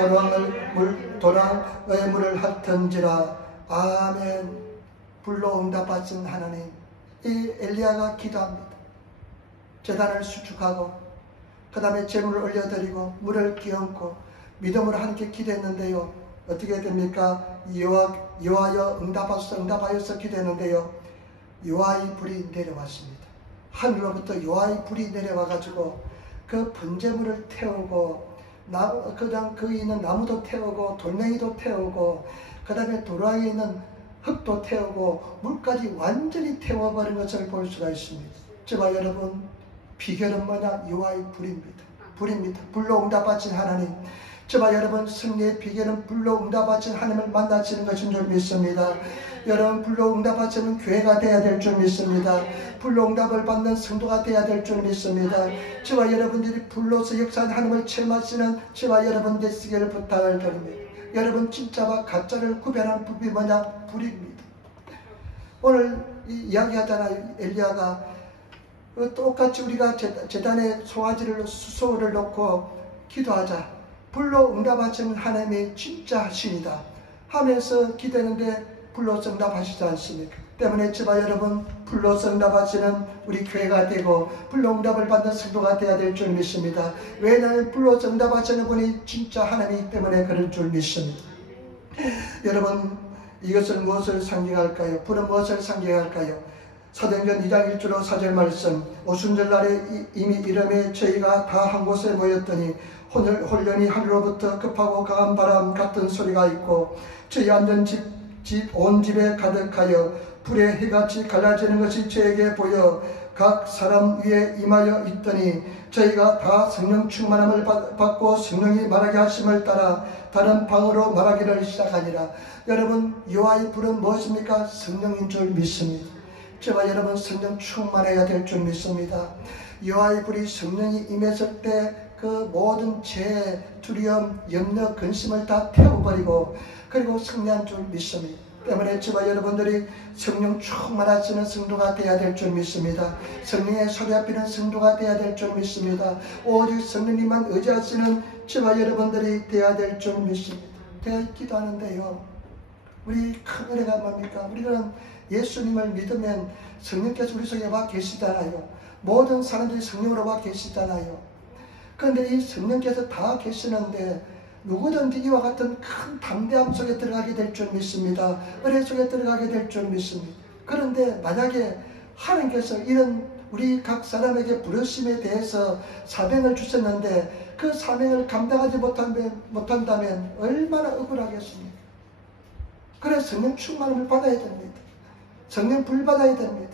도랑의 물을 핥은지라. 아멘. 불로 응답하신 하나님. 이 엘리야가 기도합니다. 제단을 수축하고 그 다음에 제물을 올려드리고 물을 끼얹고 믿음으로 함께 기도했는데요. 어떻게 됩니까? 여호와여 응답하여서 기도했는데요. 여호와의 불이 내려왔습니다. 하늘로부터 여호와의 불이 내려와가지고 그 번제물을 태우고 그다음 거기 있는 나무도 태우고 돌멩이도 태우고 그 다음에 도랑에 있는 흙도 태우고 물까지 완전히 태워버린 것을 볼 수가 있습니다. 저와 여러분 비결은 뭐냐? 여호와의 불입니다. 불입니다. 불로 응답하신 하나님. 저와 여러분 승리의 비결은 불로 응답하신 하나님을 만나시는 것인 줄 믿습니다. 여러분 불로 응답하시는 교회가 되어야 될 줄 믿습니다. 불로 응답을 받는 성도가 되어야 될 줄 믿습니다. 저와 여러분들이 불로서 역사하는 하나님을 체험하시는 저와 여러분 되시기를 부탁을 드립니다. 여러분 진짜와 가짜를 구별하는 법이 뭐냐? 불입니다. 오늘 이야기하잖아요. 엘리야가 똑같이 우리가 제단에 수소를 놓고 기도하자. 불로 응답하시는 하나님이 진짜 하십니다. 하면서 기도했는데 불로서 응답하시지 않습니까? 때문에 저와 여러분 불로서 응답하시는 우리 교회가 되고 불로 응답을 받는 성도가 되어야 될 줄 믿습니다. 왜냐하면 불로서 응답하시는 분이 진짜 하나님이기 때문에 그럴 줄 믿습니다. 여러분 이것을 무엇을 상징할까요? 불은 무엇을 상징할까요? 사도행전 2장 1절로 4절 말씀. 오순절날에 이미 이름에 저희가 다 한 곳에 모였더니 혼련히 하늘로부터 급하고 강한 바람 같은 소리가 있고 저희 앉은 온 집에 가득하여 불의 해같이 갈라지는 것이 저에게 보여 각 사람 위에 임하여 있더니 저희가 다 성령 충만함을 받고 성령이 말하게 하심을 따라 다른 방으로 말하기를 시작하니라. 여러분 여호와의 불은 무엇입니까? 성령인 줄 믿습니다. 저와 여러분 성령 충만해야 될 줄 믿습니다. 여호와의 불이 성령이 임했을 때 그 모든 죄, 두려움, 염려, 근심을 다 태워버리고 그리고 승리한 줄 믿습니다. 때문에 저와 여러분들이 성령 충만하시는 성도가 되어야 될 줄 믿습니다. 성령의 소리 앞에는 성도가 되어야 될 줄 믿습니다. 오직 성령님만 의지하시는 저와 여러분들이 되어야 될 줄 믿습니다. 제가 기도하는데요. 우리 큰 은혜가 뭡니까? 우리는 예수님을 믿으면 성령께서 우리 속에 와 계시잖아요. 모든 사람들이 성령으로 와 계시잖아요. 그런데 이 성령께서 다 계시는데 누구든지 이와 같은 큰 담대함 속에 들어가게 될 줄 믿습니다. 은혜 속에 들어가게 될 줄 믿습니다. 그런데 만약에 하나님께서 이런 우리 각 사람에게 부르심에 대해서 사명을 주셨는데 그 사명을 감당하지 못한다면 얼마나 억울하겠습니까? 그래서 성령 충만함을 받아야 됩니다. 성령 불 받아야 됩니다.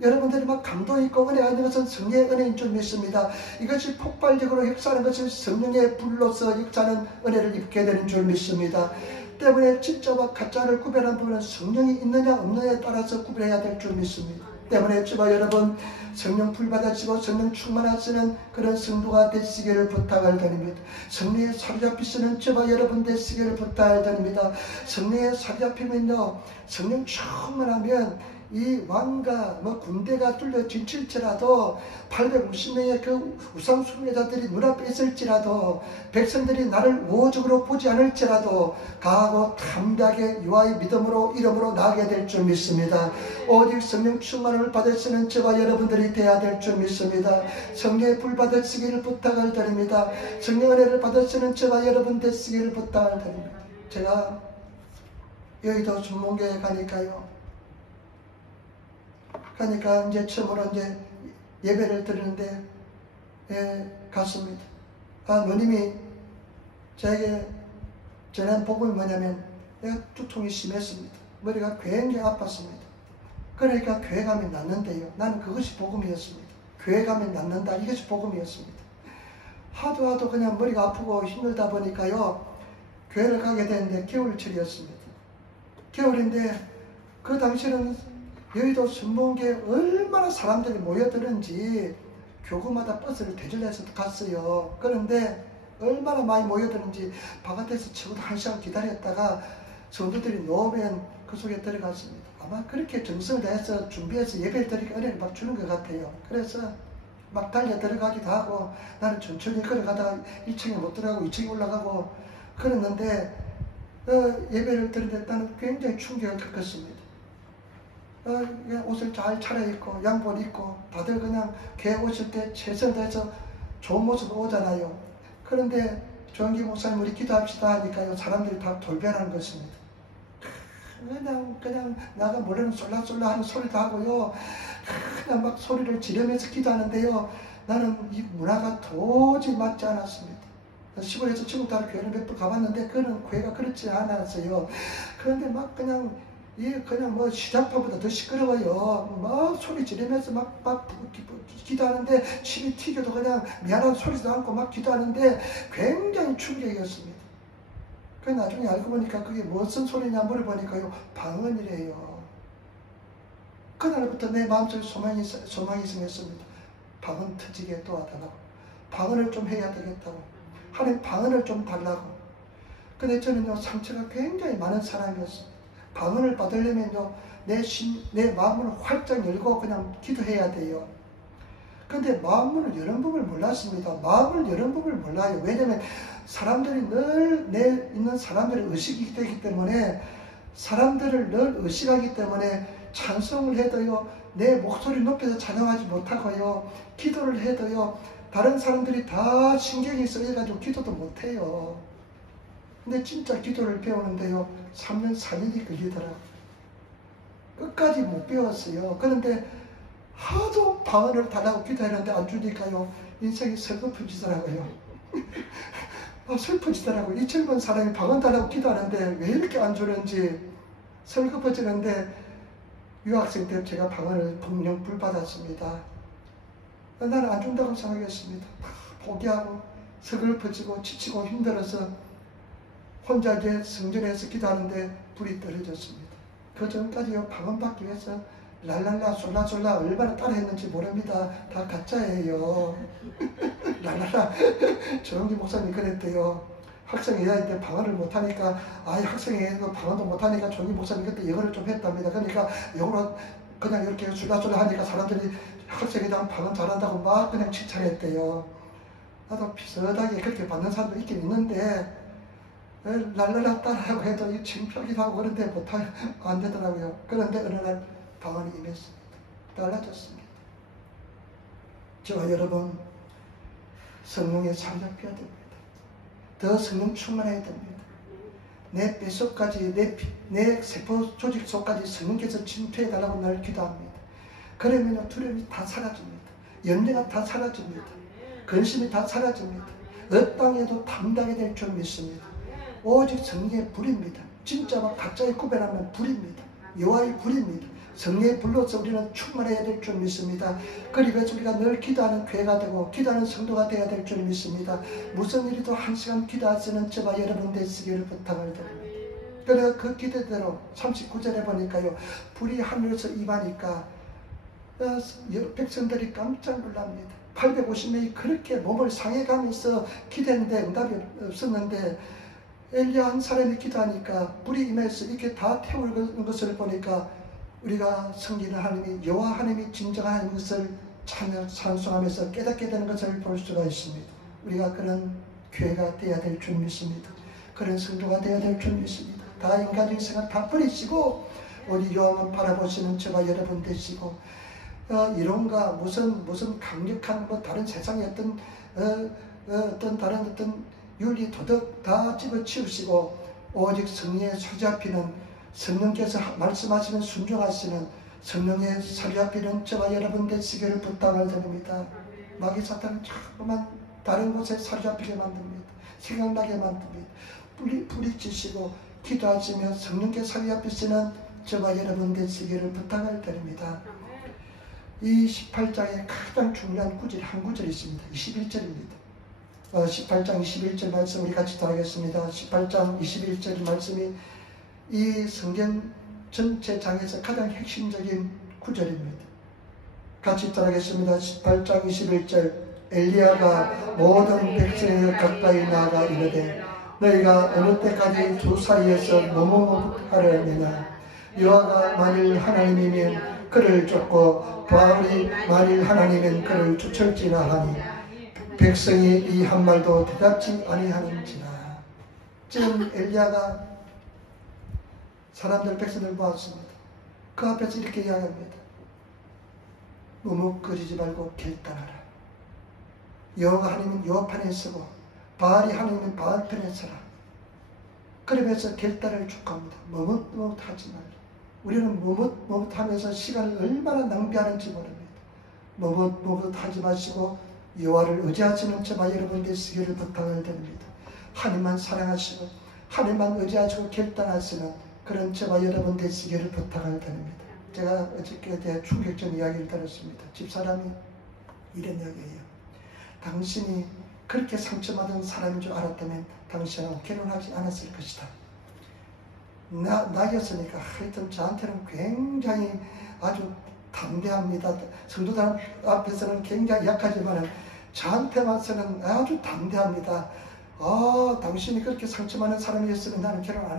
여러분들이 막 감동 있고 은혜가 있는 것은 성령의 은혜인 줄 믿습니다. 이것이 폭발적으로 역사하는 것은 성령의 불로서 역사하는 은혜를 입게 되는 줄 믿습니다. 때문에 진짜와 가짜를 구별하는 부분은 성령이 있느냐 없느냐에 따라서 구별해야 될 줄 믿습니다. 때문에 저와 여러분 성령 불 받으시고 성령 충만하시는 그런 성도가 되시기를 부탁을 드립니다. 성령의 사로잡히시는 저와 여러분 되시기를 부탁을 드립니다. 성령의 사로잡히면요 성령 충만하면 이 왕과 군대가 뚫려 진칠지라도 850명의 그 우상 숭배자들이 눈앞에 있을지라도 백성들이 나를 우호적으로 보지 않을지라도 강하고 담대하게 유아의 믿음으로 이름으로 나가게 될 줄 믿습니다. 오직 성령 충만을 받으시는 저와 여러분들이 되어야 될 줄 믿습니다. 성령의 불 받으시기를 부탁을 드립니다. 성령 은혜를 받으시는 저와 여러분 되시기를 부탁을 드립니다. 제가 여의도 순봉교에 가니까요. 그러니까 이제 처음으로 이제 예배를 드리는데 갔습니다. 누님이 저에게 전한 복음이 뭐냐면 내가 두통이 심했습니다. 머리가 굉장히 아팠습니다. 그러니까 교회 가면 낫는데요. 나는 그것이 복음이었습니다. 교회 가면 낫는다. 이것이 복음이었습니다. 하도 그냥 머리가 아프고 힘들다 보니까요. 교회를 가게 되는데 겨울철이었습니다. 겨울인데 그 당시에는 여의도 순봉교에 얼마나 사람들이 모여드는지 교구마다 버스를 대절해서 갔어요. 그런데 얼마나 많이 모여드는지 바깥에서 적어도 1시간 기다렸다가 성도들이 놓으면 그 속에 들어갔습니다. 아마 그렇게 정성을 다해서 준비해서 예배를 드리기 은혜를 막 주는 것 같아요. 그래서 막 달려 들어가기도 하고 나는 천천히 걸어가다가 1층에 못 들어가고 2층에 올라가고 그랬는데 예배를 드리는데 나는 굉장히 충격을 겪었습니다. 그냥 옷을 잘 차려입고 양복 입고 다들 그냥 교회 오실 때 최선을 다해서 좋은 모습으로 오잖아요. 그런데 조영기 목사님 우리 기도합시다 하니까요. 사람들이 다 돌변하는 것입니다. 그냥 나가 모르는 솔라솔라 하는 소리도 하고요. 그냥 막 소리를 지르면서 기도하는데요. 나는 이 문화가 도저히 맞지 않았습니다. 시골에서 친구들 교회를 몇 번 가봤는데 그는 교회가 그렇지 않았어요. 그런데 막 그냥 뭐 시장파보다 더 시끄러워요. 막 소리 지르면서 막 기도하는데 침이 튀겨도 그냥 미안한 소리도 않고 막 기도하는데 굉장히 충격이었습니다. 그 나중에 알고 보니까 그게 무슨 소리냐 물어보니까요. 방언이래요. 그날부터 내 마음속에 소망이 생겼습니다. 방언 터지게 도와달라고. 방언을 좀 해야 되겠다고. 하나님 방언을 좀 달라고. 근데 저는요 상처가 굉장히 많은 사람이었습니다. 방언을 받으려면요 내 마음을 활짝 열고 그냥 기도해야 돼요. 근데 마음을 여는 법을 몰랐습니다. 마음을 여는 법을 몰라요. 왜냐면 사람들이 늘 내 있는 사람들의 의식이 되기 때문에 사람들을 늘 의식하기 때문에 찬송을 해도요 내 목소리 높여서 찬양하지 못하고요 기도를 해도요 다른 사람들이 다 신경이 쓰여가지고 기도도 못해요. 근데 진짜 기도를 배우는데요 3년 4년이 걸리더라고요. 끝까지 못 배웠어요. 그런데 하도 방언을 달라고 기도했는데 안 주니까요 인생이 슬퍼지더라고요. 슬퍼지더라고요. 이 젊은 사람이 방언 달라고 기도하는데 왜 이렇게 안 주는지 슬퍼지는데 유학생 때 제가 방언을 분명 불받았습니다. 나는 안 준다고 생각했습니다. 포기하고 서글퍼지고 지치고 힘들어서 혼자 이제 성전에서 기도하는데 불이 떨어졌습니다. 그 전까지요 방언 받기 위해서 랄랄라 솔라솔라 얼마나 따라했는지 모릅니다. 다 가짜예요. 랄랄라 조영기 목사님 그랬대요. 학생회 다닐 때 방언을 못하니까 학생회에서 방언도 못하니까 조영기 목사님 그때 영어를 좀 했답니다. 그러니까 영어로 그냥 이렇게 술라술라 하니까 사람들이 학생회에 대한 방언 잘한다고 막 그냥 칭찬했대요. 나도 비슷하게 그렇게 받는 사람도 있긴 있는데 랄랄라 따라하고 해도 이 창피하기도 하고 그런데 안 되더라고요. 그런데 어느 날 방언이 임했습니다. 달라졌습니다. 저와 여러분 성령에 사로잡혀야 됩니다. 더 성령 충만해야 됩니다. 내 뱃속까지 내 세포 조직 속까지 성령께서 침투해달라고 늘 기도합니다. 그러면 두려움이 다 사라집니다. 염려가 다 사라집니다. 근심이 다 사라집니다. 어땅에도 담당이 될 줄 믿습니다. 오직 성령의 불입니다. 진짜와 가짜의 구별하면 불입니다. 여호와의 불입니다. 성령의 불로서 우리는 충만해야 될 줄 믿습니다. 그리고 우리가 늘 기도하는 교회가 되고 기도하는 성도가 되어야 될 줄 믿습니다. 무슨 일이도 1시간 기도할 수 있는 저와 여러분 되시기를 부탁을 드립니다. 그래서 그 기도대로 39절에 보니까요. 불이 하늘에서 임하니까 백성들이 깜짝 놀랍니다. 850명이 그렇게 몸을 상해가면서 기도했는데 응답이 없었는데 엘리야 한 사람이 기도하니까 불이 임해서 이렇게 다 태우는 것을 보니까 우리가 섬기는 하나님이 여호와 하나님이 진정한 하나님인 것을 찬송하면서 깨닫게 되는 것을 볼 수가 있습니다. 우리가 그런 교회가 되어야 될 줄 믿습니다. 그런 성도가 되어야 될 줄 믿습니다. 다 인간적인 생각 다 버리시고 오직 여호와만 바라보시는 저와 여러분 되시고 이론과 무슨 강력한 다른 세상의 어떤 다른 어떤 윤리 도덕 다 집어치우시고 오직 성령에 사로잡히는 성령께서 말씀하시는 순종하시는 성령에 사로잡히는 저와 여러분 되시기를 부탁을 드립니다. 마귀 사탄은 자꾸만 다른 곳에 사로잡히게 만듭니다. 생각나게 만듭니다. 부딪히시고 기도하시며 성령께 사로잡히시는 저와 여러분 되시기를 부탁을 드립니다. 이 18장에 가장 중요한 구절이 한 구절이 있습니다. 21절입니다. 18장 21절 말씀 우리 같이 따라하겠습니다. 18장 21절 말씀이 이 성경 전체 장에서 가장 핵심적인 구절입니다. 같이 따라하겠습니다. 18장 21절 엘리야가 모든 백성에 가까이 나아가 이르되 너희가 어느 때까지 두 사이에서 머뭇하려느냐. 여호와가 만일 하나님이면 그를 쫓고 바알이 만일 하나님이면 그를 쫓을지나 하니 백성이 이 한 말도 대답지 아니하는지라. 지금 엘리야가 사람들 백성들 모았습니다. 그 앞에서 이렇게 이야기합니다. 머뭇거리지 말고 결단하라. 여호와가 하나님은 여호와 편에 서고 바알이 하나님은 바알 편에 서라. 그러면서 결단을 촉구합니다. 머뭇하지 말라. 우리는 머뭇하면서 시간을 얼마나 낭비하는지 모릅니다. 머뭇하지 마시고 여호와를 의지하시는 저와 여러분 되시기를 부탁을 드립니다. 하나님만 사랑하시고 하나님만 의지하시고 결단하시는 그런 저와 여러분 되시기를 부탁을 드립니다. 제가 어저께 대해 충격적인 이야기를 들었습니다. 집사람이 이런 이야기예요. 당신이 그렇게 상처받은 사람인 줄 알았다면 당신은 결혼하지 않았을 것이다. 나였으니까 하여튼 저한테는 굉장히 아주 담대합니다. 성도들 앞에서는 굉장히 약하지만 저한테 와서는 아주 담대합니다. 당신이 그렇게 상처받는 사람이었으면 나는 결혼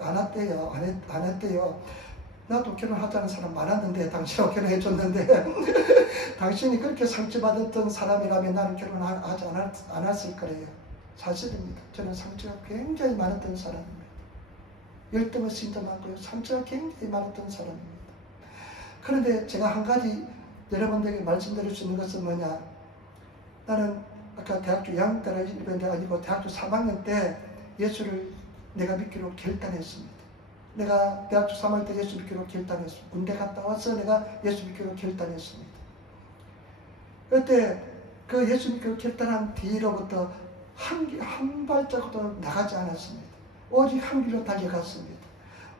안 했대요. 나도 결혼하자는 사람 많았는데 당신하고 결혼해줬는데 당신이 그렇게 상처받았던 사람이라면 나는 결혼하지 않았을 거래요. 사실입니다. 저는 상처가 굉장히 많았던 사람입니다. 열등의 신도 많고요. 상처가 굉장히 많았던 사람입니다. 그런데 제가 한 가지 여러분들에게 말씀드릴 수 있는 것은 뭐냐. 나는 아까 대학교 2학년 때가 아니고 대학교 3학년 때 예수를 내가 믿기로 결단했습니다. 내가 대학교 3학년 때 예수 믿기로 결단했습니다. 군대 갔다 와서 내가 예수 믿기로 결단했습니다. 그때 그 예수 믿기로 결단한 뒤로부터 한 발자국도 나가지 않았습니다. 오직 한 길로 달려갔습니다.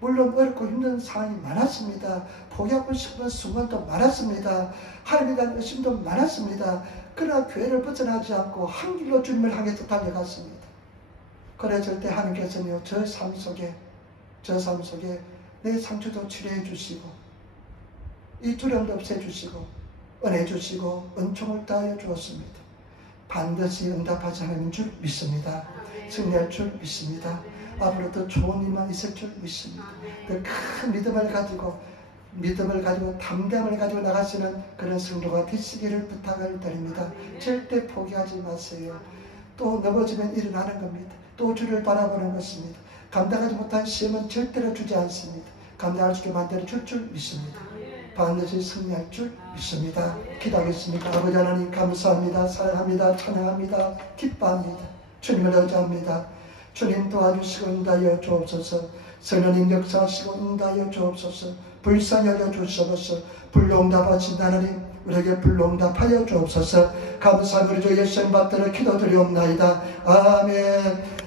물론 어렵고 힘든 상황이 많았습니다. 포기하고 싶은 순간도 많았습니다. 하나님에 대한 의심도 많았습니다. 그러나 교회를 벗어나지 않고 한 길로 주님을 향해서 달려갔습니다. 그랬을 때 하나님께서는 저 삶 속에 내 상처도 치료해 주시고 이 두려움도 없애주시고 은혜 주시고 은총을 다하여 주었습니다. 반드시 응답하지 않는 줄 믿습니다. 승리할 줄 믿습니다. 앞으로 더 좋은 일만 있을 줄 믿습니다. 더 큰 믿음을 가지고 담대함을 가지고 나가시는 그런 성도가 되시기를 부탁을 드립니다. 절대 포기하지 마세요. 또 넘어지면 일어나는 겁니다. 또 주를 바라보는 것입니다. 감당하지 못한 시험은 절대로 주지 않습니다. 감당할 수 있게 만들어 줄 믿습니다. 반드시 승리할 줄 믿습니다. 기도하겠습니다. 아버지 하나님 감사합니다. 사랑합니다. 찬양합니다. 기뻐합니다. 주님을 의지합니다. 주님 도와주시고 인도하여 주옵소서. 성령님 역사하시고 인도하여 주옵소서. 불쌍히 여겨 주옵소서. 불응답하신 하나님 우리에게 불응답하여 주옵소서. 감사함으로 주 예수님 받들어 기도드리옵나이다. 아멘.